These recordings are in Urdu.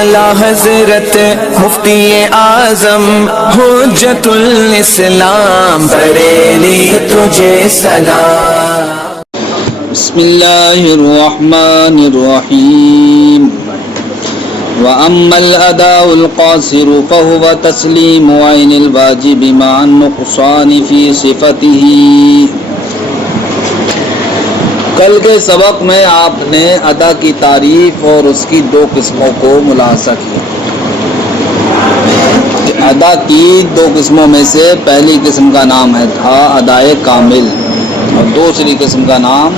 اعلیٰ حضرت مفتی اعظم حجت الاسلام بریلی تجھے سلام۔ بسم اللہ الرحمن الرحیم۔ وَأَمَّا الْأَدَاءُ الْقَاصِرُ فَهُوَ تَسْلِيمُ عَيْنِ الْوَاجِبِ مَعَ النُّقْصَانِ فِي صِفَتِهِ۔ کل کے سبق میں آپ نے ادا کی تعریف اور اس کی دو قسموں کو ملاحظہ کیا۔ ادا کی دو قسموں میں سے پہلی قسم کا نام تھا ادائے کامل اور دوسری قسم کا نام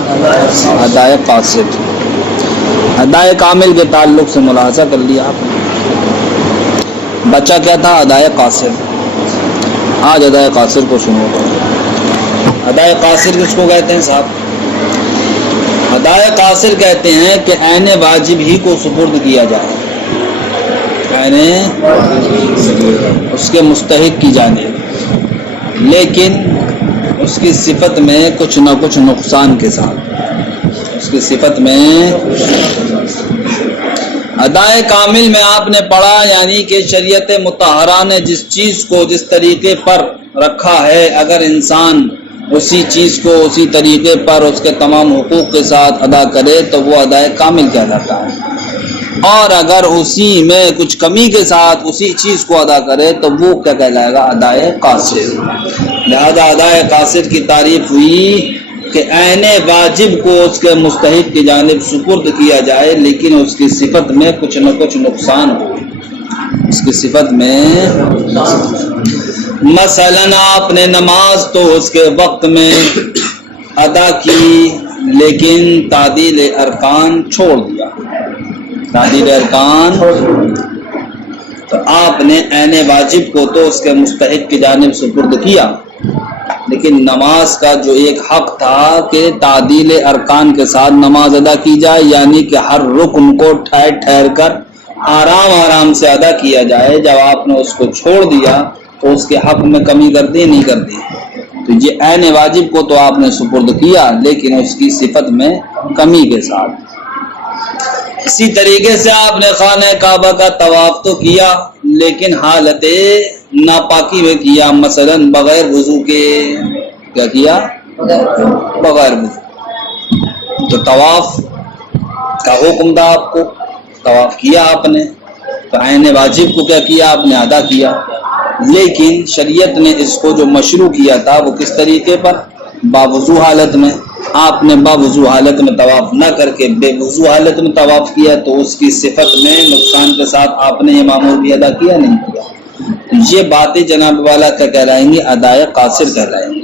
ادائے قاصر۔ ادائے کامل کے تعلق سے ملاحظہ کر لیا آپ نے، بچہ کیا تھا؟ ادائے قاصر۔ آج ادائے قاصر کو سنو۔ ادائے قاصر کس کو کہتے ہیں صاحب؟ ادائے قاصر کہتے ہیں کہ عین واجب ہی کو سپرد کیا جائے، عین اس کے مستحق کی جانب، لیکن اس کی صفت میں کچھ نہ کچھ نقصان کے ساتھ۔ اس کی صفت میں ادائے کامل میں آپ نے پڑھا یعنی کہ شریعت مطہرہ نے جس چیز کو جس طریقے پر رکھا ہے اگر انسان اسی چیز کو اسی طریقے پر اس کے تمام حقوق کے ساتھ ادا کرے تو وہ ادائے کامل کہلاتا ہے، اور اگر اسی میں کچھ کمی کے ساتھ اسی چیز کو ادا کرے تو وہ کیا کہلائے گا؟ ادائے قاصر۔ لہذا ادائے قاصر کی تعریف ہوئی کہ عین واجب کو اس کے مستحق کی جانب سپرد کیا جائے لیکن اس کی صفت میں کچھ نہ کچھ نقصان ہو، اس کی صفت میں مثلا آپ نے نماز تو اس کے وقت میں ادا کی لیکن تعدیل ارکان چھوڑ دیا، تعدیل ارکان، تو آپ نے عین واجب کو تو اس کے مستحق کی جانب سپرد کیا لیکن نماز کا جو ایک حق تھا کہ تعدیل ارکان کے ساتھ نماز ادا کی جائے یعنی کہ ہر رکن کو ٹھہر ٹھہر کر آرام آرام سے ادا کیا جائے، جب آپ نے اس کو چھوڑ دیا تو اس کے حق میں کمی کر دی نہیں کر دی؟ تو یہ عین واجب کو تو آپ نے سپرد کیا لیکن اس کی صفت میں کمی کے ساتھ۔ اسی طریقے سے آپ نے خانہ کعبہ کا طواف تو کیا لیکن حالت ناپاکی میں کیا، مثلا بغیر وضو کے۔ کیا کیا؟ بغیر وضو۔ تو طواف کا حکم تھا آپ کو، طواف کیا آپ نے، تو عین واجب کو کیا کیا؟ آپ نے ادا کیا، لیکن شریعت نے اس کو جو مشروع کیا تھا وہ کس طریقے پر؟ باوضو حالت میں۔ آپ نے باوضو حالت میں طواف نہ کر کے بے وضو حالت میں طواف کیا تو اس کی صفت میں نقصان کے ساتھ آپ نے یہ معمول بھی ادا کیا نہیں کیا؟ یہ باتیں جناب والا کیا کہلائیں گی؟ ادائے قاصر کہلائیں گی۔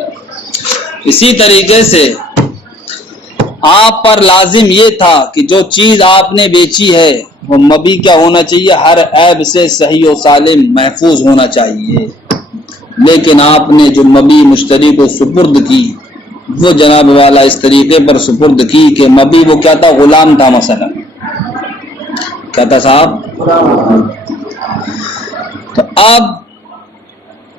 اسی طریقے سے آپ پر لازم یہ تھا کہ جو چیز آپ نے بیچی ہے وہ مبی کیا ہونا چاہیے؟ ہر عیب سے صحیح و سالم محفوظ ہونا چاہیے، لیکن آپ نے جو مبی مشتری کو سپرد کی وہ جناب والا اس طریقے پر سپرد کی کہ مبی وہ کیا تھا؟ غلام تھا، مثلا کیا تھا صاحب؟ تو اب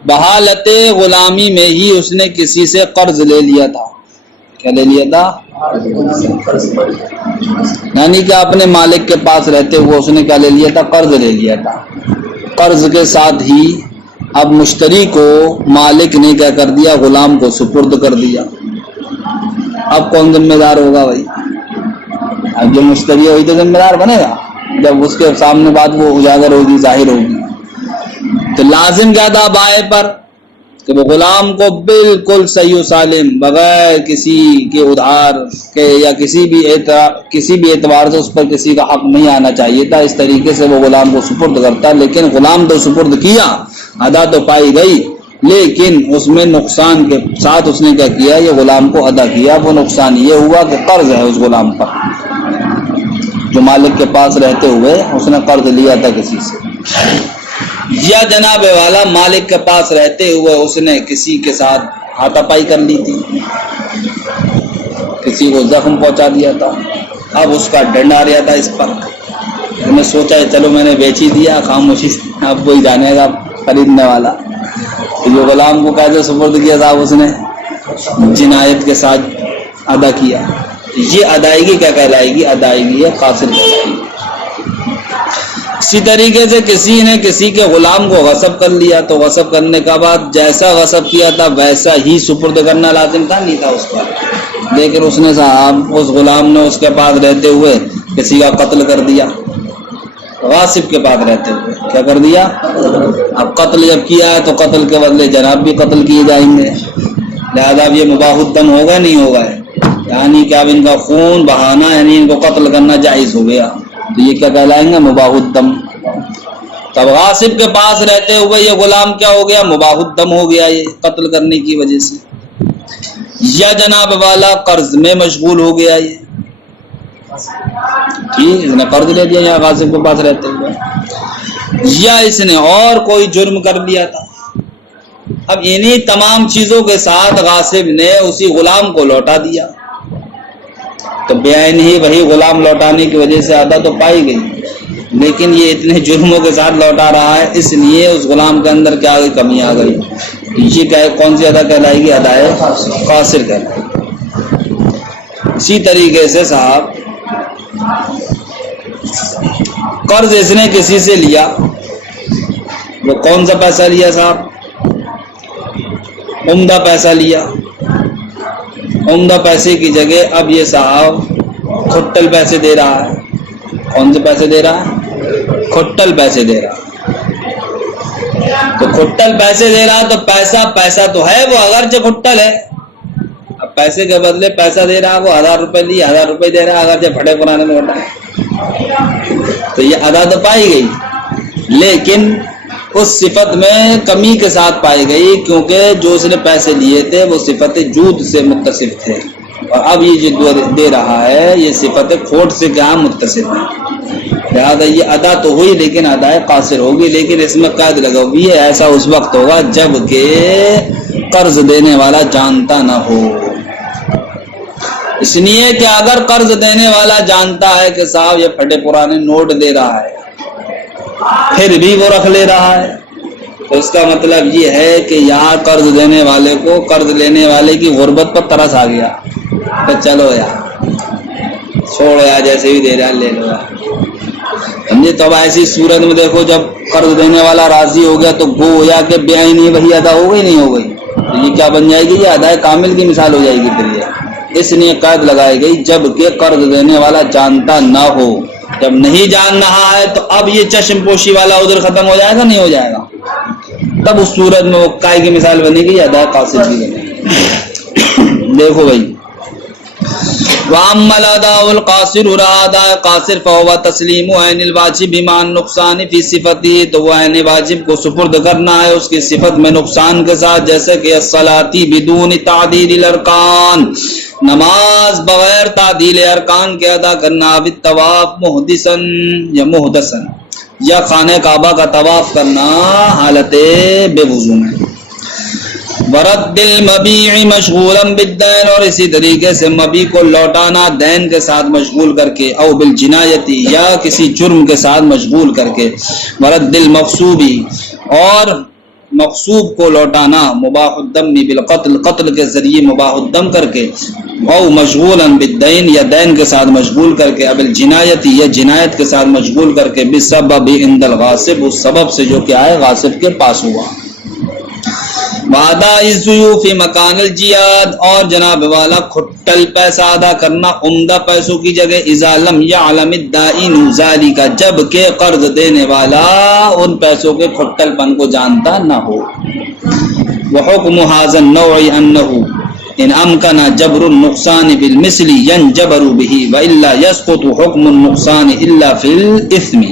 بحالت غلامی میں ہی اس نے کسی سے قرض لے لیا تھا۔ کیا لے لیا تھا؟ یعنی کہ اپنے مالک کے پاس رہتے ہوئے اس نے کیا لے لیا تھا؟ قرض لے لیا تھا۔ قرض کے ساتھ ہی اب مشتری کو مالک نے کیا کر دیا؟ غلام کو سپرد کر دیا۔ اب کون ذمہ دار ہوگا بھائی؟ اب جو مشتری ہے وہی تو ذمہ دار بنے گا جب اس کے سامنے بات وہ اجاگر ہوگی، ظاہر ہوگی۔ تو لازم کیا تھا بائیں پر کہ وہ غلام کو بالکل صحیح و سالم بغیر کسی کے ادھار کے یا کسی بھی اعتبار سے اس پر کسی کا حق نہیں آنا چاہیے تھا، اس طریقے سے وہ غلام کو سپرد کرتا، لیکن غلام تو سپرد کیا، ادا تو پائی گئی، لیکن اس میں نقصان کے ساتھ اس نے کیا کیا؟ یہ غلام کو ادا کیا۔ وہ نقصان یہ ہوا کہ قرض ہے اس غلام پر، جو مالک کے پاس رہتے ہوئے اس نے قرض لیا تھا کسی سے، یا جناب والا مالک کے پاس رہتے ہوئے اس نے کسی کے ساتھ ہاتھا پائی کر لی تھی، کسی کو زخم پہنچا دیا تھا، اب اس کا ڈنڈ آ رہا تھا اس پر۔ میں نے سوچا چلو میں نے بیچ ہی دیا، خاموشی سے اب وہی جانے گا خریدنے والا۔ تو جو غلام کو قاعدے سپرد کیا تھا اس نے جنایت کے ساتھ ادا کیا، یہ ادائیگی کیا کہلائے گی؟ ادائیگی قاصر کہلائے گی۔ اسی طریقے سے کسی نے کسی کے غلام کو غصب کر لیا تو غصب کرنے کا بعد جیسا غصب کیا تھا ویسا ہی سپرد کرنا لازم تھا نہیں تھا اس پر، لیکن اس نے صاحب اس غلام نے اس کے پاس رہتے ہوئے کسی کا قتل کر دیا، غاصب کے پاس رہتے ہوئے کیا کر دیا؟ اب قتل جب کیا ہے تو قتل کے بدلے جناب بھی قتل کیے جائیں گے، لہذا اب یہ مباح الدم ہوگا نہیں ہوگا ہے، یعنی کہ اب ان کا خون بہانا یعنی ان کو قتل کرنا جائز ہو گیا، تو یہ کیا کہلائیں گے؟ مباح الدم۔ تب غاصب کے پاس رہتے ہوئے یہ غلام کیا ہو گیا؟ مباح الدم ہو گیا یہ قتل کرنے کی وجہ سے، یا جناب والا قرض میں مشغول ہو گیا یہ، ٹھیک، اس نے قرض لے دیا یہاں غاصب کے پاس رہتے ہوئے، یا اس نے اور کوئی جرم کر لیا تھا۔ اب انہی تمام چیزوں کے ساتھ غاصب نے اسی غلام کو لوٹا دیا، تو بیان ہی وہی غلام لوٹانے کی وجہ سے ادا تو پائی گئی، لیکن یہ اتنے جرموں کے ساتھ لوٹا رہا ہے، اس لیے اس غلام کے اندر کیا گئی؟ کمی آ گئی، یہ کیا ہے؟ کون سی ادا کہلائے گی؟ ادائے قاصر کہلائے گی۔ اسی طریقے سے صاحب قرض اس نے کسی سے لیا، وہ کون سا پیسہ لیا صاحب؟ عمدہ پیسہ لیا، عمدہ پیسے کی جگہ اب یہ صاحب کھٹل پیسے دے رہا ہے۔ کون سے پیسے دے رہا ہے؟ کھٹل پیسے دے رہا ہے۔ تو کھٹل پیسے دے رہا تو پیسہ تو ہے وہ، اگرچہ کھٹل ہے، اب پیسے کے بدلے پیسہ دے رہا، وہ 1000 روپے لیے 1000 روپے دے رہا، اگرچہ پھٹے پرانے نوٹ ہے، تو یہ ادا تو پائی گئی، لیکن اس صفت میں کمی کے ساتھ پائی گئی، کیونکہ جو اس نے پیسے لیے تھے وہ صفت جود سے متصف تھے، اور اب یہ جو دے رہا ہے یہ صفت کھوٹ سے کیا متصف ہے، لہٰذا یہ ادا تو ہوئی لیکن ادائے قاصر ہوگی، لیکن اس میں قید لگا ہوئی ہے، ایسا اس وقت ہوگا جب کہ قرض دینے والا جانتا نہ ہو۔ اس لیے کہ اگر قرض دینے والا جانتا ہے کہ صاحب یہ پھٹے پرانے نوٹ دے رہا ہے پھر بھی وہ رکھ لے رہا ہے، تو اس کا مطلب یہ ہے کہ یہاں قرض دینے والے کو قرض لینے والے کی غربت پر ترس آ گیا، تو چلو یار چھوڑو یار، جیسے بھی دے رہا لے لو یار، سمجھے؟ تو اب ایسی صورت میں دیکھو جب قرض دینے والا راضی ہو گیا تو گویا کہ بیائی نہیں وہی ادا ہو گئی نہیں ہو گئی، تو یہ کیا بن جائے گی؟ یہ ادائے کامل کی مثال ہو جائے گی پھر یہ، اس لیے قید لگائی گئی جب کہ قرض دینے والا جانتا نہ ہو۔ جب نہیں جان رہا ہے تو اب یہ چشم پوشی والا عذر ختم ہو جائے گا نہیں ہو جائے گا، تب اس صورت میں وہ کائے کی مثال بنے گی، ادائے قاصر کی بنے گی۔ دیکھو بھائی، وَأَمَّا الْأَدَاءُ الْقَاصِرُ رَہا ادائے قاصر فَهُوَ تَسْلِيمُ عَيْنِ الْوَاجِبِ مَعَ النُّقْصَانِ فِي صِفَتِهِ، تو وہ عین واجب کو سپرد کرنا ہے اس کی صفت میں نقصان کے ساتھ، جیسے کہ الصلاۃ بدون تعدیل الارکان، نماز بغیر تعدیل ارکان کے ادا کرنا، بالطواف محدثاً یا محدثاً، یا خانہ کعبہ کا طواف کرنا حالت بے وضو میں، ورد المبیع مشغولا بالدین، اور اسی طریقے سے مبیع کو لوٹانا دین کے ساتھ مشغول کر کے، او بالجنایتی، یا کسی جرم کے ساتھ مشغول کر کے، ورد المغصوبی، اور مغصوب کو لوٹانا، مباح الدم بالقتل، قتل کے ذریعے مباح الدم کر کے، او مشغولا بالدین، یا دین کے ساتھ مشغول کر کے، اب الجنایتی، یا جنایت کے ساتھ مشغول کر کے، بسبب عند الغاصب، اس سبب سے جو کیا ہے غاصب کے پاس ہوا، وَأَدَاءِ الضُّيُوفِ مَكَانَ الْجِيَادِ، اور جناب والا کھٹل پیسہ ادا کرنا عمدہ پیسوں کی جگہ، اذا لم يعلم الدائن ذلك، جب کہ قرض دینے والا ان پیسوں کے کھٹل پن کو جانتا نہ ہو، وحکم هذا النوع انه ان امکن جبر النقصان بالمثل ينجبر به والا يسقط حکم النقصان الا في الاثم۔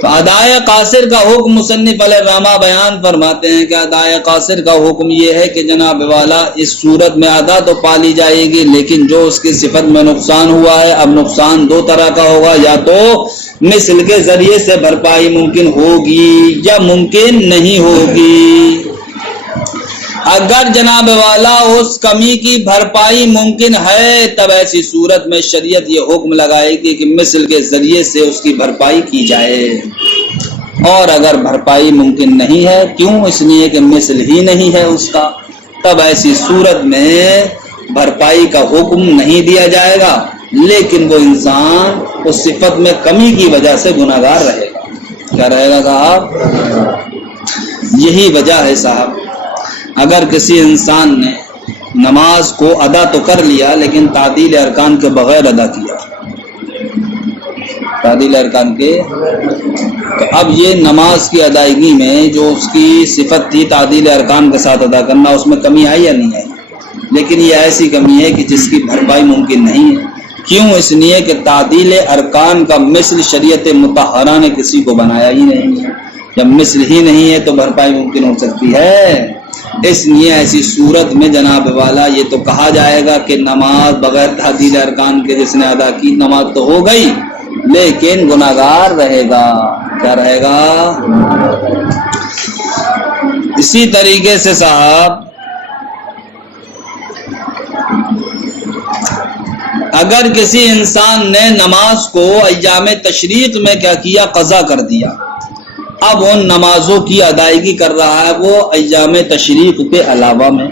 تو ادائے قاصر کا حکم مصنف علیہ الرحمہ بیان فرماتے ہیں کہ ادائے قاصر کا حکم یہ ہے کہ جناب والا اس صورت میں ادا تو پالی جائے گی، لیکن جو اس کی صفت میں نقصان ہوا ہے، اب نقصان دو طرح کا ہوگا، یا تو مثل کے ذریعے سے بھرپائی ممکن ہوگی یا ممکن نہیں ہوگی۔ اگر جناب والا اس کمی کی بھرپائی ممکن ہے تب ایسی صورت میں شریعت یہ حکم لگائے گی کہ مثل کے ذریعے سے اس کی بھرپائی کی جائے، اور اگر بھرپائی ممکن نہیں ہے، کیوں؟ اس لیے کہ مثل ہی نہیں ہے اس کا، تب ایسی صورت میں بھرپائی کا حکم نہیں دیا جائے گا، لیکن وہ انسان اس صفت میں کمی کی وجہ سے گناہگار رہے گا. کیا رہے گا صاحب؟ یہی وجہ ہے صاحب، اگر کسی انسان نے نماز کو ادا تو کر لیا لیکن تعدیل ارکان کے بغیر ادا کیا، تعدیل ارکان کے، تو اب یہ نماز کی ادائیگی میں جو اس کی صفت تھی تعدیل ارکان کے ساتھ ادا کرنا، اس میں کمی آئی یا نہیں آئی؟ لیکن یہ ایسی کمی ہے کہ جس کی بھرپائی ممکن نہیں ہے. کیوں؟ اس لیے کہ تعدیل ارکان کا مثل شریعت مطہرہ نے کسی کو بنایا ہی نہیں ہے. جب مثل ہی نہیں ہے تو بھرپائی ممکن ہو سکتی ہے؟ اس لیے ایسی صورت میں جناب والا یہ تو کہا جائے گا کہ نماز بغیر تعدیل ارکان کے جس نے ادا کی نماز تو ہو گئی لیکن گناہگار رہے گا. کیا رہے گا؟ اسی طریقے سے صاحب اگر کسی انسان نے نماز کو ایام تشریق میں کیا کیا؟ قضا کر دیا. اب ان نمازوں کی ادائیگی کر رہا ہے وہ ایام تشریق کے علاوہ میں.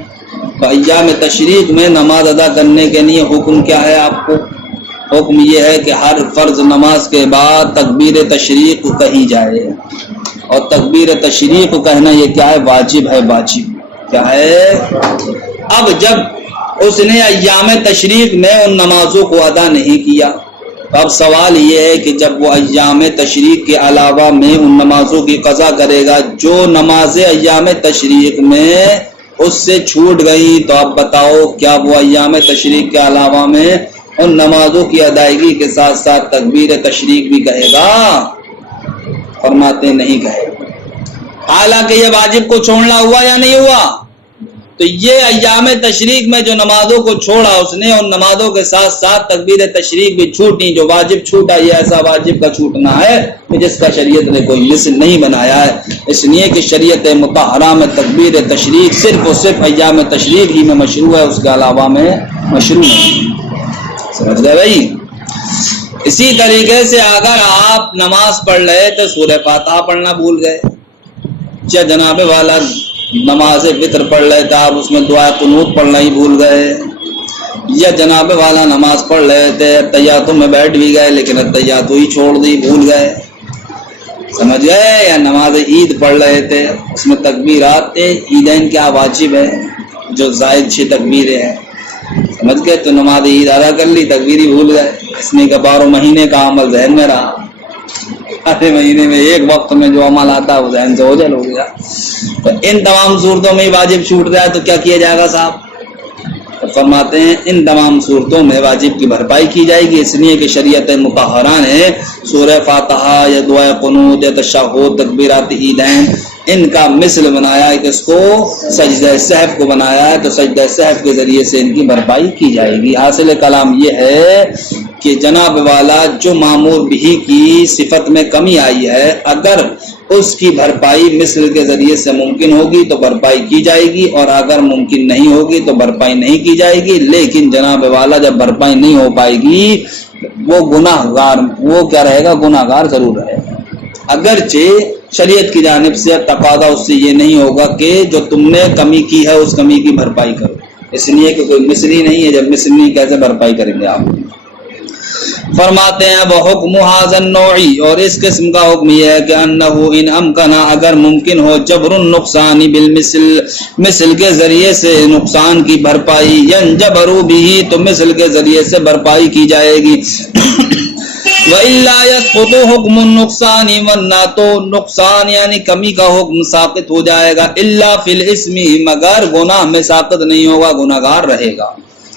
تو ایام تشریق میں نماز ادا کرنے کے لیے حکم کیا ہے آپ کو؟ حکم یہ ہے کہ ہر فرض نماز کے بعد تکبیر تشریق کہی جائے. اور تکبیر تشریق کہنا یہ کیا ہے؟ واجب ہے. واجب کیا ہے؟ اب جب اس نے ایام تشریق میں ان نمازوں کو ادا نہیں کیا، اب سوال یہ ہے کہ جب وہ ایام تشریق کے علاوہ میں ان نمازوں کی قضا کرے گا، جو نمازیں ایام تشریق میں اس سے چھوٹ گئی، تو اب بتاؤ کیا وہ ایام تشریق کے علاوہ میں ان نمازوں کی ادائیگی کے ساتھ ساتھ تکبیر تشریق بھی کہے گا؟ فرماتے نہیں کہے گا. حالانکہ یہ واجب کو چھوڑنا ہوا یا نہیں ہوا؟ تو یہ ایام تشریق میں جو نمازوں کو چھوڑا اس نے، ان نمازوں کے ساتھ ساتھ تکبیر تشریق بھی چھوٹی. جو واجب چھوٹا یہ ایسا واجب کا چھوٹنا ہے کہ جس کا شریعت نے کوئی مثل نہیں بنایا ہے. اس لیے کہ شریعت مطہرہ میں تکبیر تشریق صرف اور صرف ایام تشریق ہی میں مشروع ہے، اس کے علاوہ میں مشروع نہیں. سمجھ گئے بھائی؟ اسی طریقے سے اگر آپ نماز پڑھ رہے تو سورہ فاتحہ پڑھنا بھول گئے، یا جناب والا نماز وتر پڑھ رہے تھے آپ اس میں دعا قنوت پڑھنا ہی بھول گئے، یا جناب والا نماز پڑھ رہے تھے تحیاتوں میں بیٹھ بھی گئے لیکن تحیاتوں ہی چھوڑ دی، بھول گئے. سمجھ گئے؟ یا نماز عید پڑھ رہے تھے اس میں تکبیرات عیدین کیا واجب ہے جو زائد 6 تکبیریں ہیں، سمجھ گئے؟ تو نماز عید ادا کر لی، تکبیری بھول گئے. اس لیے کہ 12 مہینے کا عمل ذہن میں رہا، آدھے مہینے میں ایک وقت میں جو عمل آتا ہے وہ ذہن سے اوجھل ہو گیا. تو ان تمام صورتوں میں واجب چھوٹ جائے تو کیا کیا جائے گا صاحب؟ تو فرماتے ہیں ان تمام صورتوں میں واجب کی بھرپائی کی جائے گی. اس لیے کہ شریعت مطہرہ نے سورہ فاتحہ یا دعا قنوت یا تشہد تکبیرات عیدین ان کا مثل بنایا ہے کہ اس کو سجدہ سہو کو بنایا ہے، تو سجدہ سہو کے ذریعے سے ان کی بھرپائی کی جائے گی. حاصل کلام یہ ہے کہ جناب والا جو معمور بھی کی صفت میں کمی آئی ہے، اگر اس کی بھرپائی مثل کے ذریعے سے ممکن ہوگی تو بھرپائی کی جائے گی، اور اگر ممکن نہیں ہوگی تو بھرپائی نہیں کی جائے گی. لیکن جناب والا جب بھرپائی نہیں ہو پائے گی وہ گناہگار، وہ کیا رہے گا؟ گناہگار ضرور رہے گا. اگرچہ شریعت کی جانب سے تقاضا اس سے یہ نہیں ہوگا کہ جو تم نے کمی کی ہے اس کمی کی بھرپائی کرو، اس لیے کہ کوئی مثل ہی نہیں ہے. جب مثل نہیں کیسے بھرپائی کریں گے آپ؟ فرماتے ہیں وہ حکم ھذا النوعی، اور اس قسم کا حکم یہ ہے کہ انہ ان امکن، اگر ممکن ہو جبر النقصان بالمثل، مثل کے ذریعے سے نقصان کی بھرپائی، ینجبر بھی، تو مثل کے ذریعے سے بھرپائی کی جائے گی. وَإِلَّا يَسْقُطُ حُكْمُ النُّقْصَانِ، ورنہ تو نقصان یعنی کمی کا حکم ساقط ہو جائے گا. إِلَّا فِي الْإِثْمِ، مگر گناہ میں ساقط نہیں ہوگا، گناہگار رہے گا.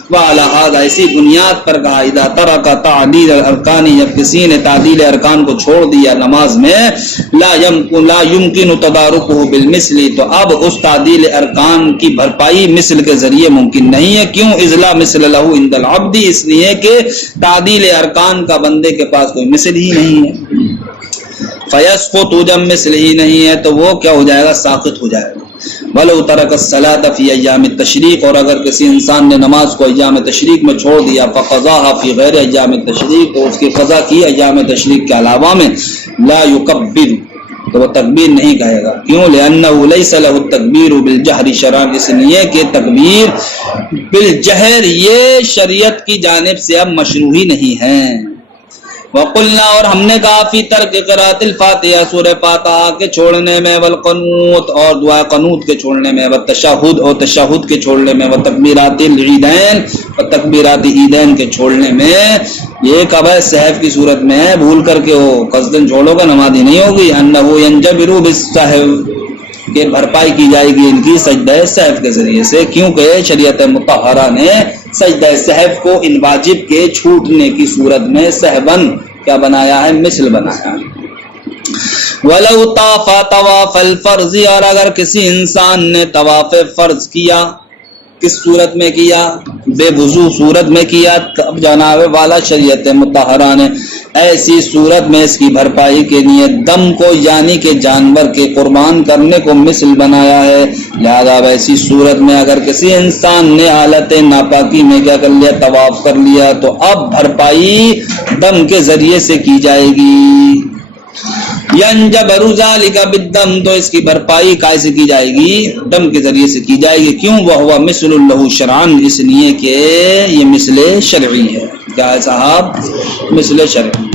وعلی ھذا، اسی بنیاد پر کہا اذا ترک تعدیل الارکان، جب کسی نے تعدیل ارکان کو چھوڑ دیا نماز میں، لا یمکن تدارکہ بالمثل، تو اب اس تعدیل ارکان کی بھرپائی مثل کے ذریعے ممکن نہیں ہے. کیوں؟ اذ لا مثل لہ عند العبد، اس لیے کہ تعدیل ارکان کا بندے کے پاس کوئی مثل ہی نہیں ہے. فیسقط، جب مثل ہی نہیں ہے تو وہ کیا ہو جائے گا؟ ساقط ہو جائے گا. ولو ترک الصلاۃ فی ایام التشریق، اور اگر کسی انسان نے نماز کو ایام تشریق میں چھوڑ دیا، فقضاها فی غیر ایام التشریق، تو اس کی قضا کی ایام تشریق کے علاوہ میں، لا یکبر، تو وہ تکبیر نہیں کہے گا. کیوں؟ لأنہ لیس له التکبیر بالجہر شرعا، اس لیے کہ تکبیر بالجہر یہ شریعت کی جانب سے اب مشروع ہی نہیں ہیں۔ وقلنا اور ہم نے کہا فی ترک قراءۃ الفاتحہ سورہ فاتحہ کے چھوڑنے میں، والقنوت اور دعا قنوت کے چھوڑنے میں، والتشہد اور تشہد کے چھوڑنے میں، وتکبیرات العیدین اور تکبیرات عیدین کے چھوڑنے میں، یہ کب ہے؟ سہو کی صورت میں ہے، بھول کر کے ہو قصدن چھوڑو گا نمازی نہیں ہوگی۔ انہ ینجبر بالسہو کہ بھرپائی کی جائے گی ان کی سجدہ سہو کے ذریعے سے، کیونکہ شریعت مطہرہ نے سجدہ سہو کو ان واجب کے چھوٹنے کی صورت میں سہون کیا بنایا ہے؟ مثل بنایا ہے۔ وَلَوْ طَافَ طَوَافَ الْفَرْضِ اور اگر کسی انسان نے طواف فرض کیا، کس صورت میں کیا؟ بے وضو صورت میں کیا، تب جناب والا شریعت مطہرہ نے ایسی صورت میں اس کی بھرپائی کے لیے دم کو یعنی کہ جانور کے قربان کرنے کو مثل بنایا ہے۔ لہذا ایسی صورت میں اگر کسی انسان نے حالت ناپاکی میں کیا کر لیا؟ طواف کر لیا، تو اب بھرپائی دم کے ذریعے سے کی جائے گی۔ ینجبر ذالک بالدم تو اس کی بھرپائی کائے سے کی جائے گی؟ دم کے ذریعے سے کی جائے گی۔ کیوں؟ وہو مثل لہ شرعن اس لیے کہ یہ مثل شرعی ہے۔ کیا ہے صاحب؟ مثل شرعی۔